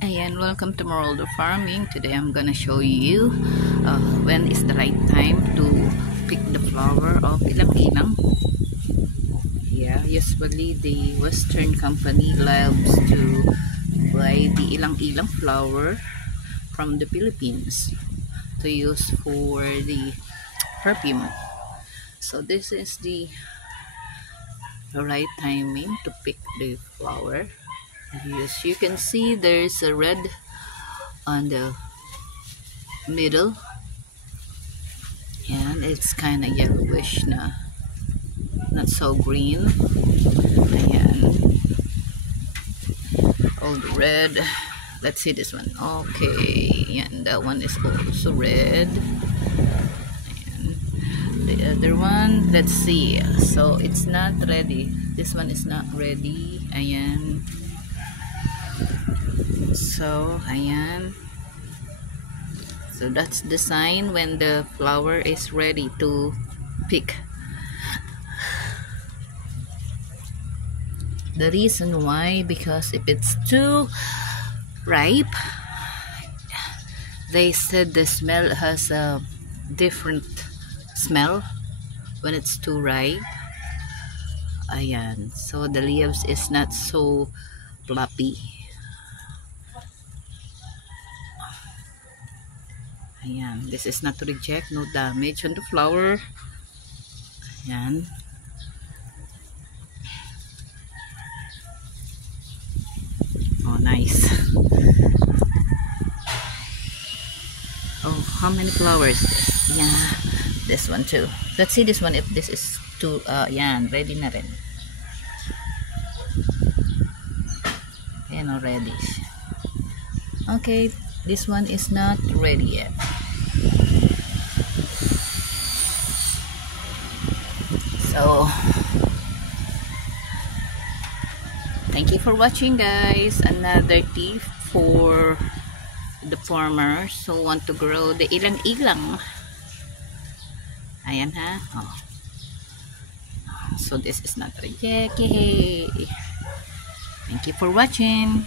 Ayan, welcome to Maroldo Farming. Today I'm gonna show you when is the right time to pick the flower of ilang-ilang. Yeah, usually the Western company loves to buy the ilang-ilang flower from the Philippines to use for the perfume. So this is the right timing to pick the flower. As you can see, there's a red on the middle, and it's kind of yellowish na, not so green. Ayan, all the red. Let's see this one. Okay, and that one is also red. Ayan. The other one, let's see. So it's not ready. This one is not ready. Ayan. So ayan. So that's the sign when the flower is ready to pick. The reason why, because if it's too ripe, they said the smell has a different smell when it's too ripe. Ayan, so the leaves is not so fluffy. Ayan, this is not to reject, no damage on the flower. Ayan. Oh, nice. Oh, how many flowers? Yeah, this one too. Let's see this one if this is too, yan, ready na rin. Ayan, already. Okay, this one is not ready yet. So, thank you for watching, guys. Another tip for the farmers who want to grow the ilang-ilang. Ayan ha. Oh. So this is not reject. Yay. Thank you for watching.